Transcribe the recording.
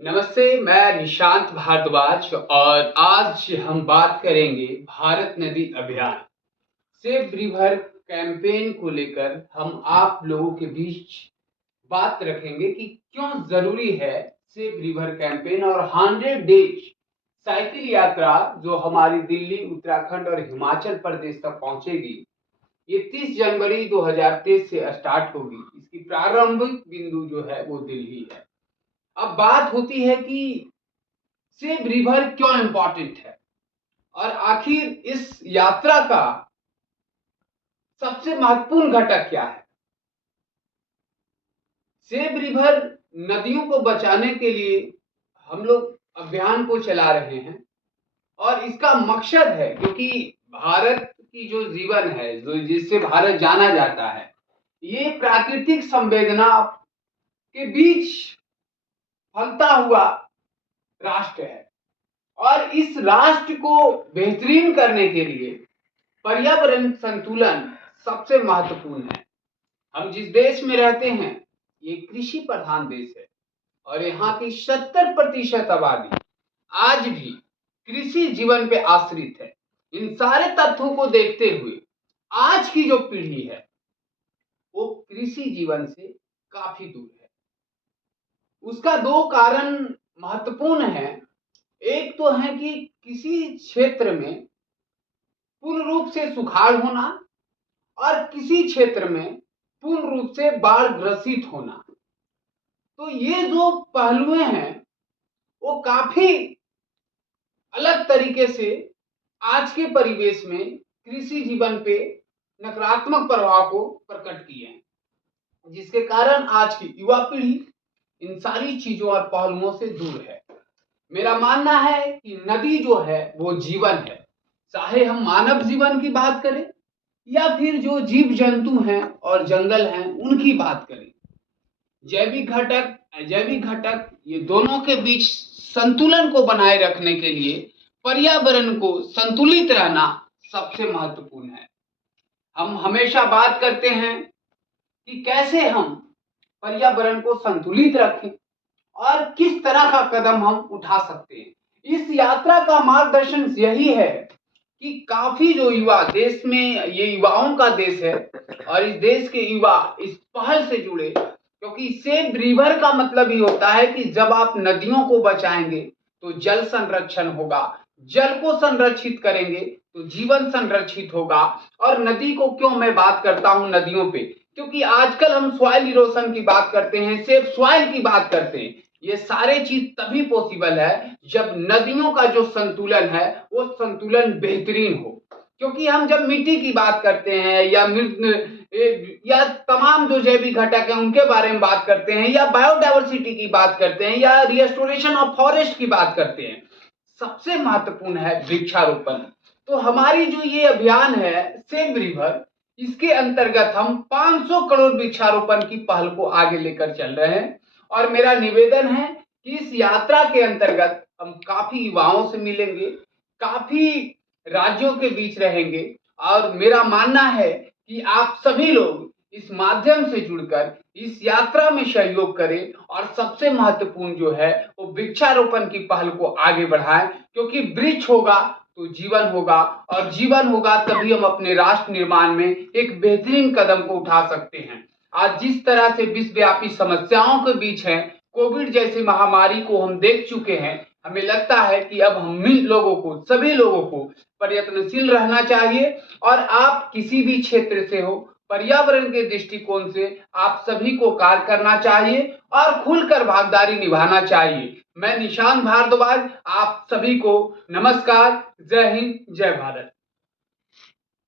नमस्ते, मैं निशांत भारद्वाज और आज हम बात करेंगे भारत नदी अभियान सेव रिवर कैंपेन को लेकर। हम आप लोगों के बीच बात रखेंगे कि क्यों जरूरी है सेव रिवर कैंपेन और 100 डेज साइकिल यात्रा जो हमारी दिल्ली, उत्तराखंड और हिमाचल प्रदेश तक पहुंचेगी। ये 30 जनवरी 2023 से स्टार्ट होगी। इसकी प्रारंभिक बिंदु जो है वो दिल्ली है। अब बात होती है कि सेव रिवर क्यों इंपॉर्टेंट है और आखिर इस यात्रा का सबसे महत्वपूर्ण घटक क्या है। सेव रिवर नदियों को बचाने के लिए हम लोग अभियान को चला रहे हैं और इसका मकसद है, क्योंकि भारत की जो जीवन है, जो जिससे भारत जाना जाता है, ये प्राकृतिक संवेदना के बीच फलता हुआ राष्ट्र है और इस राष्ट्र को बेहतरीन करने के लिए पर्यावरण संतुलन सबसे महत्वपूर्ण है। हम जिस देश में रहते हैं ये कृषि प्रधान देश है और यहाँ की 70% आबादी आज भी कृषि जीवन पे आश्रित है। इन सारे तथ्यों को देखते हुए आज की जो पीढ़ी है वो कृषि जीवन से काफी दूर है। उसका दो कारण महत्वपूर्ण है। एक तो है कि किसी क्षेत्र में पूर्ण रूप से सुखाड़ होना और किसी क्षेत्र में पूर्ण रूप से बाढ़ ग्रसित होना। तो ये जो पहलुएं हैं वो काफी अलग तरीके से आज के परिवेश में कृषि जीवन पे नकारात्मक प्रभाव को प्रकट किए हैं, जिसके कारण आज की युवा पीढ़ी इन सारी चीजों और पहलुओं से दूर है। मेरा मानना है कि नदी जो है वो जीवन है, चाहे हम मानव जीवन की बात करें या फिर जो जीव जंतु हैं और जंगल हैं उनकी बात करें। जैविक घटक, अजैविक घटक, ये दोनों के बीच संतुलन को बनाए रखने के लिए पर्यावरण को संतुलित रहना सबसे महत्वपूर्ण है। हम हमेशा बात करते हैं कि कैसे हम पर्यावरण को संतुलित रखें और किस तरह का कदम हम उठा सकते हैं। इस यात्रा का मार्गदर्शन यही है कि काफी जो युवा देश में, ये युवाओं का देश है और इस देश के युवा इस पहल से जुड़े, क्योंकि सेव रिवर का मतलब ही होता है कि जब आप नदियों को बचाएंगे तो जल संरक्षण होगा, जल को संरक्षित करेंगे तो जीवन संरक्षित होगा। और नदी को क्यों मैं बात करता हूं नदियों पे, क्योंकि आजकल हम सॉइल इरोशन की बात करते हैं, सेफ सॉइल की बात करते हैं। ये सारे चीज तभी पॉसिबल है जब नदियों का जो संतुलन है वो संतुलन बेहतरीन हो। क्योंकि हम जब मिट्टी की बात करते हैं या तमाम जो जैविक घटक हैं उनके बारे में बात करते हैं या बायोडायवर्सिटी की बात करते हैं या रिस्टोरेशन ऑफ फॉरेस्ट की बात करते हैं, सबसे महत्वपूर्ण है वृक्षारोपण। तो हमारी जो ये अभियान है सेव रिवर, इसके अंतर्गत हम 500 करोड़ वृक्षारोपण की पहल को आगे लेकर चल रहे हैं और मेरा निवेदन है कि इस यात्रा के अंतर्गत हम काफी युवाओं से मिलेंगे, काफी राज्यों के बीच रहेंगे और मेरा मानना है कि आप सभी लोग इस माध्यम से जुड़कर इस यात्रा में सहयोग करें और सबसे महत्वपूर्ण जो है वो वृक्षारोपण की पहल को आगे बढ़ाएं, क्योंकि वृक्ष होगा तो जीवन होगा और जीवन होगा तभी हम अपने राष्ट्र निर्माण में एक बेहतरीन कदम को उठा सकते हैं। आज जिस तरह से विश्वव्यापी समस्याओं के बीच हैं, कोविड जैसी महामारी को हम देख चुके हैं, हमें लगता है कि अब हम लोगों को, सभी लोगों को प्रयत्नशील रहना चाहिए और आप किसी भी क्षेत्र से हो, पर्यावरण के दृष्टिकोण से आप सभी को कार्य करना चाहिए और खुलकर भागीदारी निभाना चाहिए। मैं निशांत भारद्वाज आप सभी को नमस्कार, जय हिंद, जय भारत।